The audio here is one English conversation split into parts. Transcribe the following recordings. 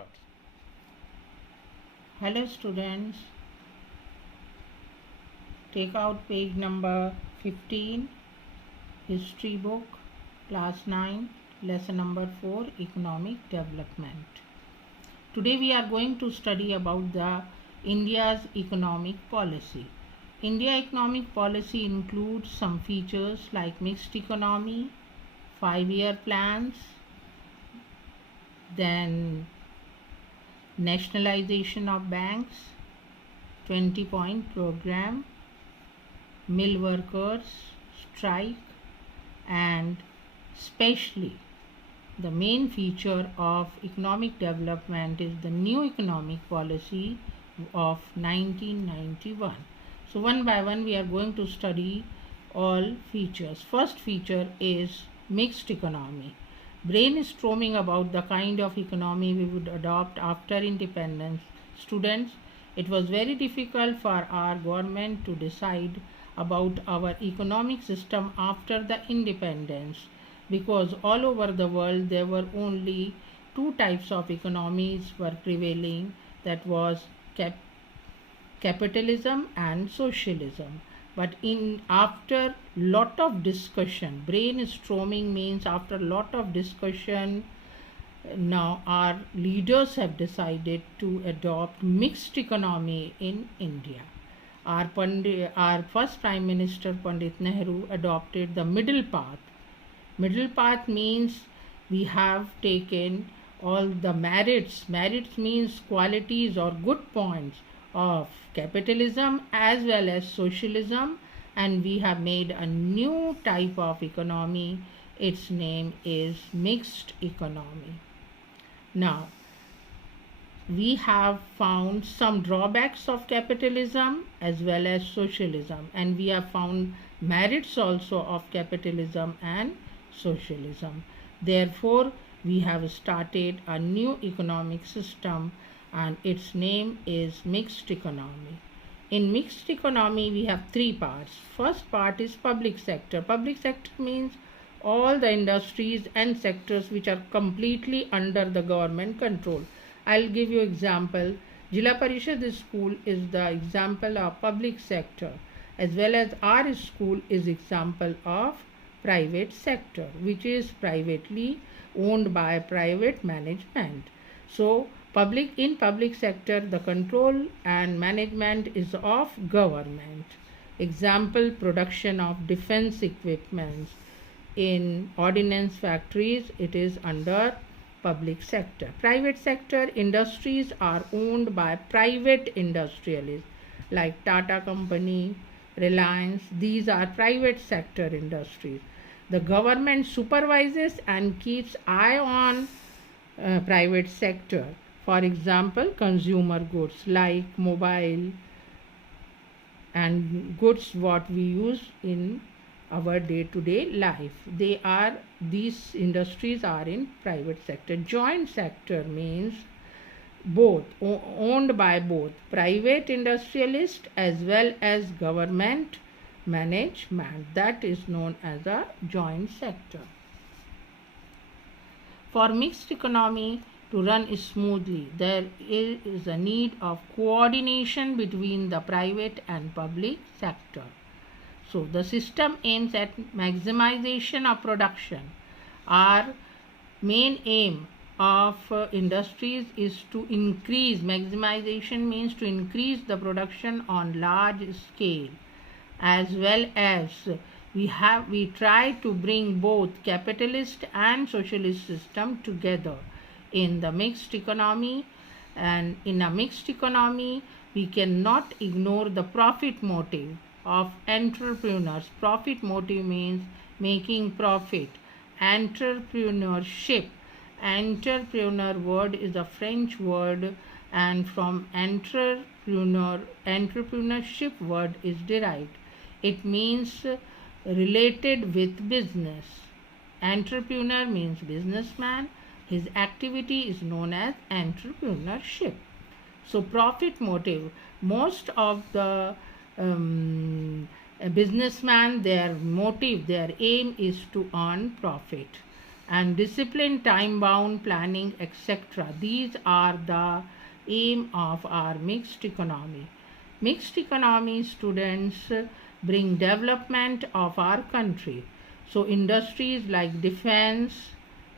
start. Hello students, take out page number 15, history book, class 9, lesson number 4, economic development. Today we are going to study about the India's economic policy. India economic policy includes some features like mixed economy, 5-year plans, then nationalization of banks, 20-point program, mill workers strike, and especially the main feature of economic development is the new economic policy of 1991. So one by one we are going to study all features. First feature is mixed economy. Brainstorming about the kind of economy we would adopt after independence. Students, it was very difficult for our government to decide about our economic system after the independence, because all over the world there were only two types of economies were prevailing, that was capitalism and socialism. But in after lot of discussion, brainstorming means after lot of discussion, now our leaders have decided to adopt mixed economy in India. Our first Prime Minister Pandit Nehru adopted the middle path. Middle path means we have taken all the merits. Merits means qualities or good points of capitalism as well as socialism, and we have made a new type of economy. Its name is mixed economy. Now, we have found some drawbacks of capitalism as well as socialism, and we have found merits also of capitalism and socialism. Therefore, we have started a new economic system, and its name is mixed economy. In mixed economy, we have three parts. First part is public sector. Public sector means all the industries and sectors which are completely under the government control. I'll give you example. Jila Parishad school is the example of public sector, as well as our school is example of private sector, which is privately owned by private management. So in public sector, the control and management is of government. Example, production of defense equipment. In ordnance factories, it is under public sector. Private sector industries are owned by private industrialists like Tata Company, Reliance. These are private sector industries. The government supervises and keeps eye on private sector. For example, consumer goods like mobile and goods what we use in our day-to-day life. These industries are in private sector. Joint sector means both, owned by both private industrialists as well as government management. That is known as a joint sector. For mixed economy to run smoothly, there is a need of coordination between the private and public sector. So the system aims at maximization of production. Our main aim of industries is to increase. Maximization means to increase the production on large scale, as well as we try to bring both capitalist and socialist system together in the mixed economy. And in a mixed economy, we cannot ignore the profit motive of entrepreneurs. Profit motive means making profit. Entrepreneurship. Entrepreneur word is a French word, and from entrepreneurship word is derived. It means related with business. Entrepreneur means businessman. His activity is known as entrepreneurship. So profit motive. Most of the businessman, their motive, their aim is to earn profit. and disciplined time-bound planning, etc. These are the aim of our mixed economy. Mixed economy students bring development of our country. So industries like defense,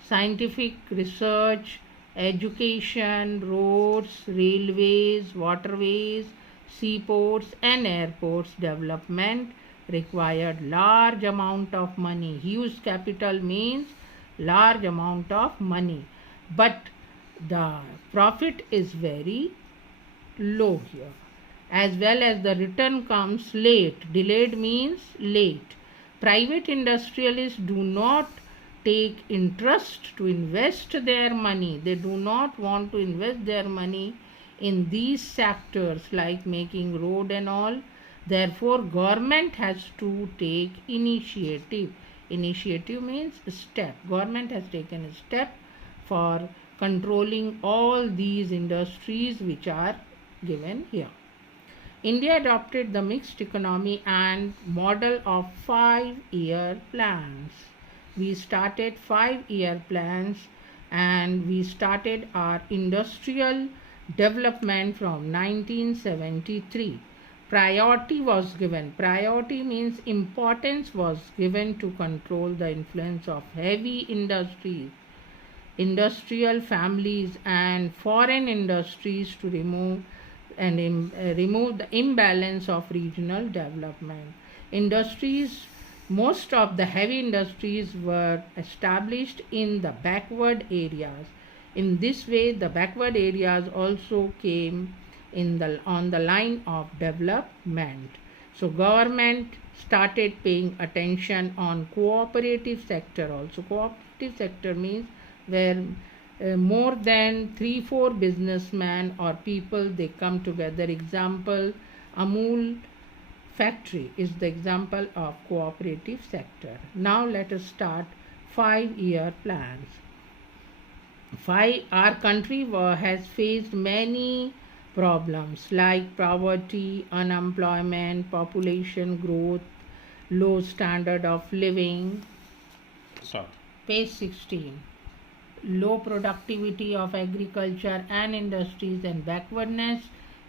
scientific research, education, roads, railways, waterways, seaports and airports development required large amount of money. Huge capital means large amount of money, but the profit is very low here, as well as the return comes late. Delayed means late. Private industrialists do not take interest to invest their money. They do not want to invest their money in these sectors like making road and all. Therefore, government has to take initiative. Initiative means step. Government has taken a step for controlling all these industries which are given here. India adopted the mixed economy and model of 5-year plans. We started 5-year plans and we started our industrial development from 1973. Priority was given. Priority means importance was given to control the influence of heavy industries, industrial families and foreign industries to remove the imbalance of regional development. Industries, most of the heavy industries were established in the backward areas. In this way, the backward areas also came on the line of development. So government started paying attention on cooperative sector also. Cooperative sector means where more than 3-4 businessmen or people they come together. Example, Amul factory is the example of cooperative sector. Now let us start 5-year plans. Our country has faced many problems like poverty, unemployment, population growth, low standard of living. Sorry. Page 16. Low productivity of agriculture and industries and backwardness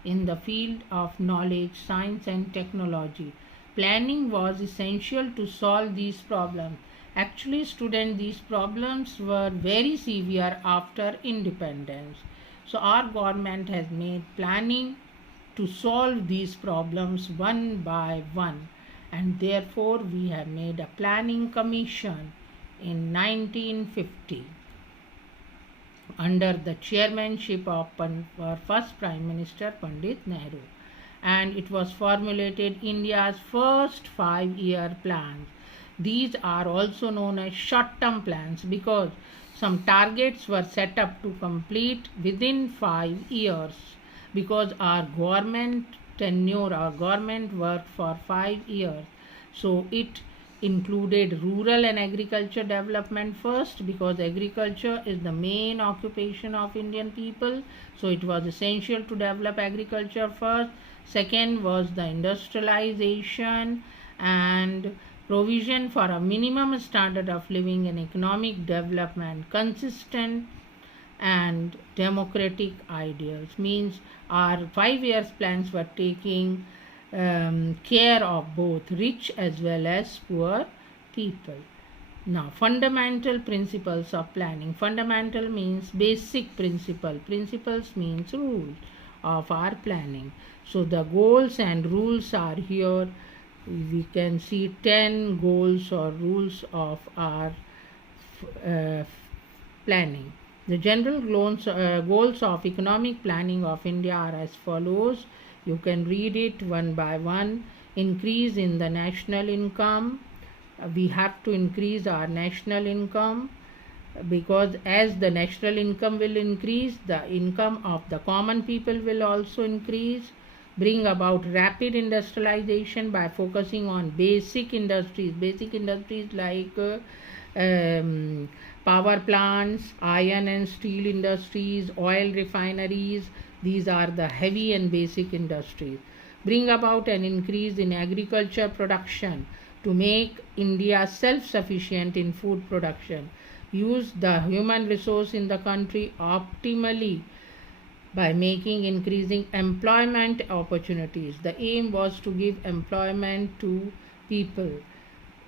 in the field of knowledge, science and technology. Planning was essential to solve these problems. Actually, students, these problems were very severe after independence. So our government has made planning to solve these problems one by one, and therefore we have made a planning commission in 1950 under the chairmanship of our first Prime Minister Pandit Nehru, and it was formulated India's first 5-year plans. These are also known as short-term plans because some targets were set up to complete within 5 years, because our government worked for 5 years. So it included rural and agriculture development first, because agriculture is the main occupation of Indian people. So it was essential to develop agriculture first. Second was the industrialization and provision for a minimum standard of living and economic development consistent and democratic ideals. Means our 5 years plans were taking care of both rich as well as poor people. Now, fundamental principles of planning. Fundamental means basic principle. Principles means rules of our planning. So the goals and rules are here. We can see 10 goals or rules of our planning. The general goals of economic planning of India are as follows. You can read it one by one. Increase in the national income. We have to increase our national income, because as the national income will increase, the income of the common people will also increase. Bring about rapid industrialization by focusing on basic industries. Basic industries like power plants, iron and steel industries, oil refineries. These are the heavy and basic industries. Bring about an increase in agriculture production to make India self-sufficient in food production. use the human resource in the country optimally by making increasing employment opportunities. The aim was to give employment to people,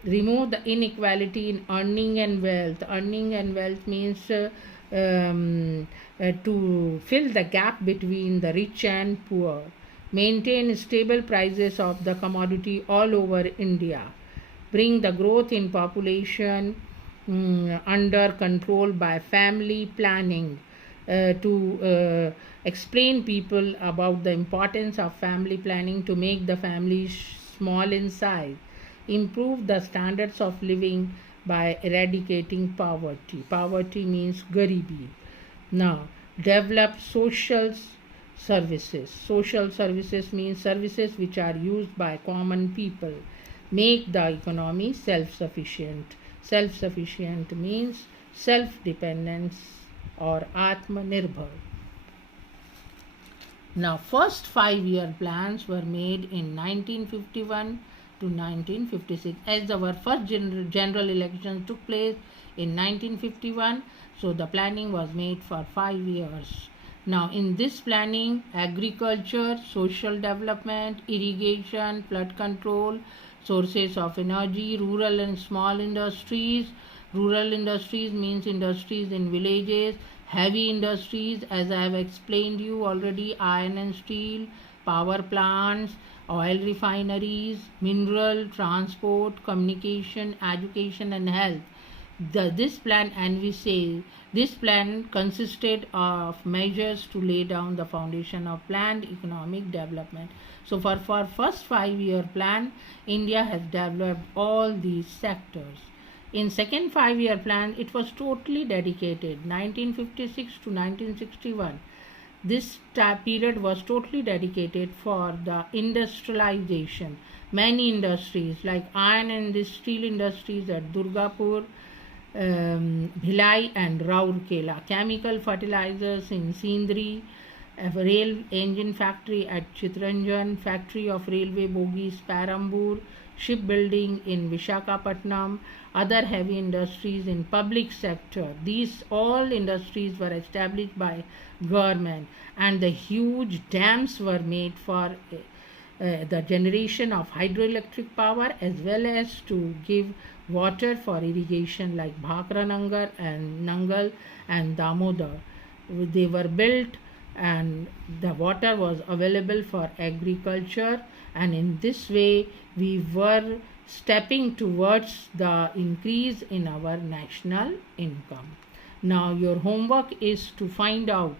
remove the inequality in earning and wealth. Earning and wealth means to fill the gap between the rich and poor, maintain stable prices of the commodity all over India, bring the growth in population under control by family planning, to explain people about the importance of family planning to make the family small in size, improve the standards of living by eradicating poverty. Poverty means garibi. Now, develop social services. Social services means services which are used by common people. Make the economy self-sufficient. Self-sufficient means self-dependence or Atmanirbhar. Now, first 5-year plans were made in 1951 to 1956. As our first general election took place in 1951, so the planning was made for 5 years. Now, in this planning, agriculture, social development, irrigation, flood control, sources of energy, rural and small industries. Rural industries means industries in villages. Heavy industries, as I have explained you already, iron and steel, power plants, oil refineries, mineral, transport, communication, education and health. This plan, and we say this plan consisted of measures to lay down the foundation of planned economic development. So for first 5-year plan, India has developed all these sectors. In second 5-year plan, it was totally dedicated 1956 to 1961. This period was totally dedicated for the industrialization. Many industries like iron and steel industries at Durgapur, Bhilai and Rourkela, chemical fertilizers in Sindri, a rail engine factory at Chittaranjan, factory of railway bogies Perambur, shipbuilding in Visakhapatnam, other heavy industries in public sector. These all industries were established by government, and the huge dams were made for the generation of hydroelectric power as well as to give water for irrigation like Bhakra Nangal and Damodar. They were built and the water was available for agriculture, and in this way we were stepping towards the increase in our national income. Now your homework is to find out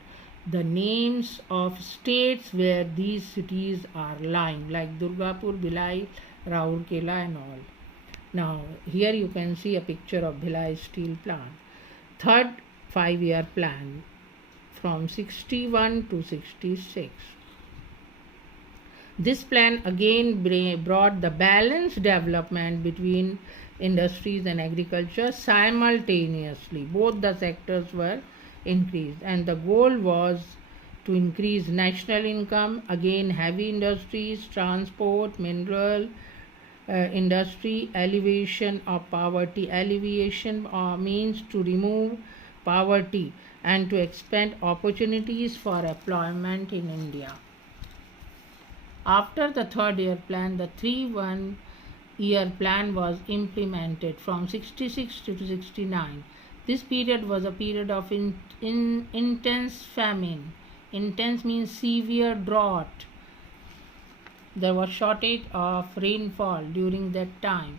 the names of states where these cities are lying, like Durgapur, Bhilai, Rourkela and all. Now here you can see a picture of Bhilai steel plant. Third 5-year plan from 61 to 66. This plan again brought the balanced development between industries and agriculture simultaneously. Both the sectors were increased, and the goal was to increase national income. Again, heavy industries, transport, mineral industry, alleviation of poverty. Alleviation means to remove poverty and to expand opportunities for employment in India. After the third year plan, the 3-1-year plan was implemented from 66 to 69. This period was a period of intense famine. Intense means severe drought. There was shortage of rainfall during that time.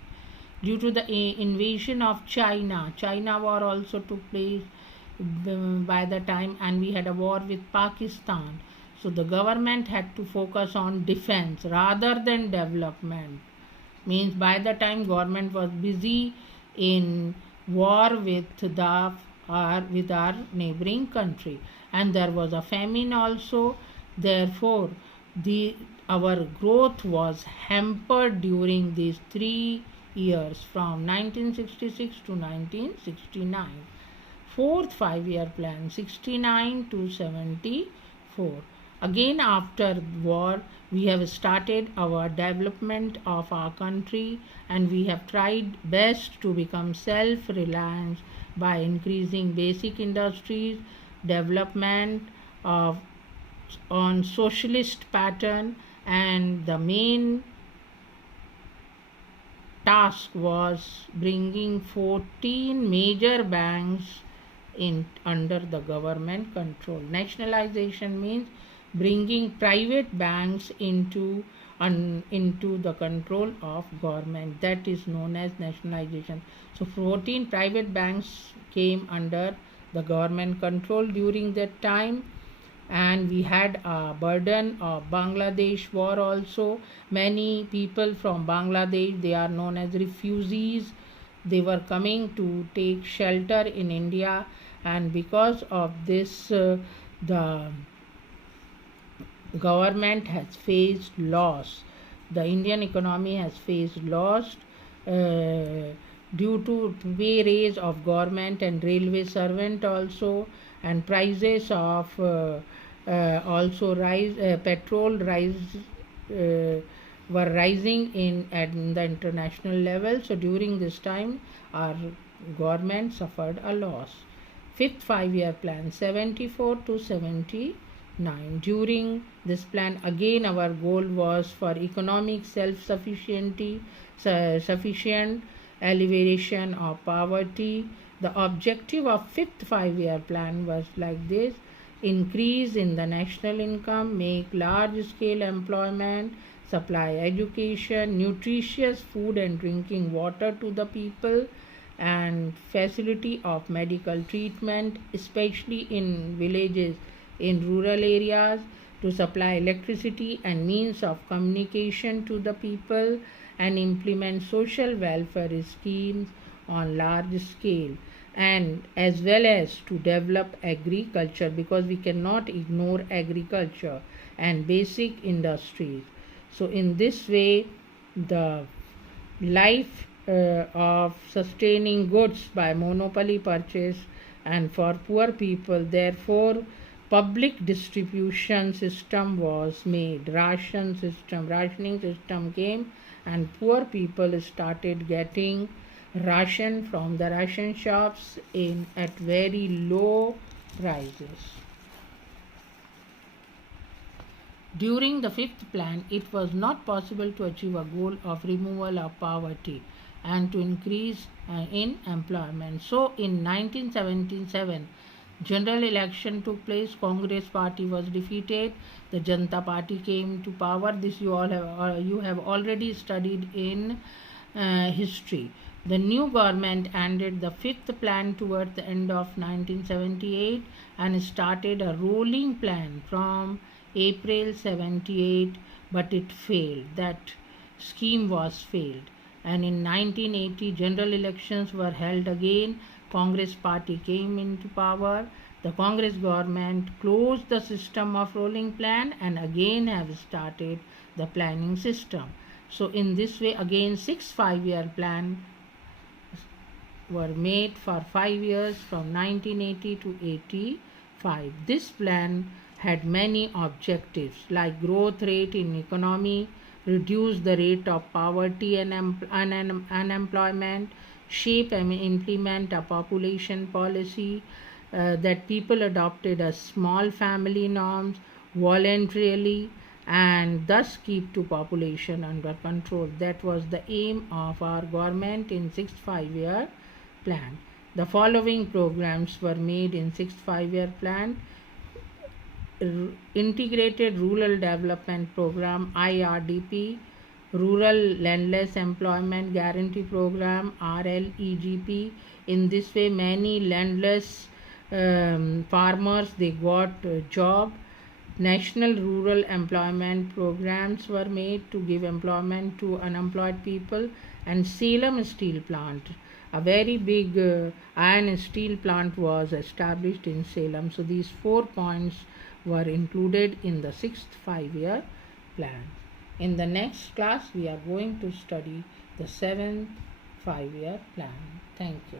Due to the invasion of China, China war also took place by the time, and we had a war with Pakistan. So the government had to focus on defense rather than development. Means by the time government was busy in war with our neighboring country, and there was a famine also. Therefore, our growth was hampered during these 3 years from 1966 to 1969. Fourth 5-year plan 69 to 74. Again, after war, we have started our development of our country, and we have tried best to become self-reliant by increasing basic industries, development of on socialist pattern, and the main task was bringing 14 major banks in under the government control. Nationalization means bringing private banks into the control of government. That is known as nationalization. So 14 private banks came under the government control during that time, and we had a burden of Bangladesh war also. Many people from Bangladesh, they are known as refugees, they were coming to take shelter in India, and because of this the government has faced loss. The Indian economy has faced loss due to pay raise of government and railway servant also, and prices of also rise, petrol rise were rising at the international level. So during this time our government suffered a loss. Fifth 5-year plan 74 to 79. During this plan again our goal was for economic self-sufficiency, sufficient alleviation of poverty. The objective of fifth 5-year plan was like this: increase in the national income, make large scale employment, supply education, nutritious food and drinking water to the people, and facility of medical treatment, especially in villages, in rural areas, to supply electricity and means of communication to the people, and implement social welfare schemes on large scale, and as well as to develop agriculture, because we cannot ignore agriculture and basic industries. So in this way the life of sustaining goods by monopoly purchase and for poor people, therefore public distribution system was made, rationing system came, and poor people started getting ration from the ration shops at very low prices. During the fifth plan, it was not possible to achieve a goal of removal of poverty and to increase in employment. So in 1977, general election took place. Congress party was defeated. The Janata Party came to power. This you have already studied in history. The new government ended the fifth plan toward the end of 1978 and started a rolling plan from April 78, but it failed. That scheme was failed. And in 1980, general elections were held again. Congress party came into power. The Congress government closed the system of rolling plan and again have started the planning system. So in this way again 6 5-year plan were made for 5 years from 1980 to 85. This plan had many objectives like growth rate in economy, reduce the rate of poverty and unemployment, shape and implement a population policy, that people adopted a small family norms voluntarily and thus keep to population under control. That was the aim of our government in 6th 5-year plan. The following programs were made in 6th 5-year plan: Integrated Rural Development Program (IRDP), Rural Landless Employment Guarantee Program (RLEGP). In this way, many landless farmers they got a job. National Rural Employment Programs were made to give employment to unemployed people. And Salem Steel Plant, a very big iron and steel plant was established in Salem. So these 4 points were included in the 6th 5-year plan. In the next class, we are going to study the 7th 5-year plan. Thank you.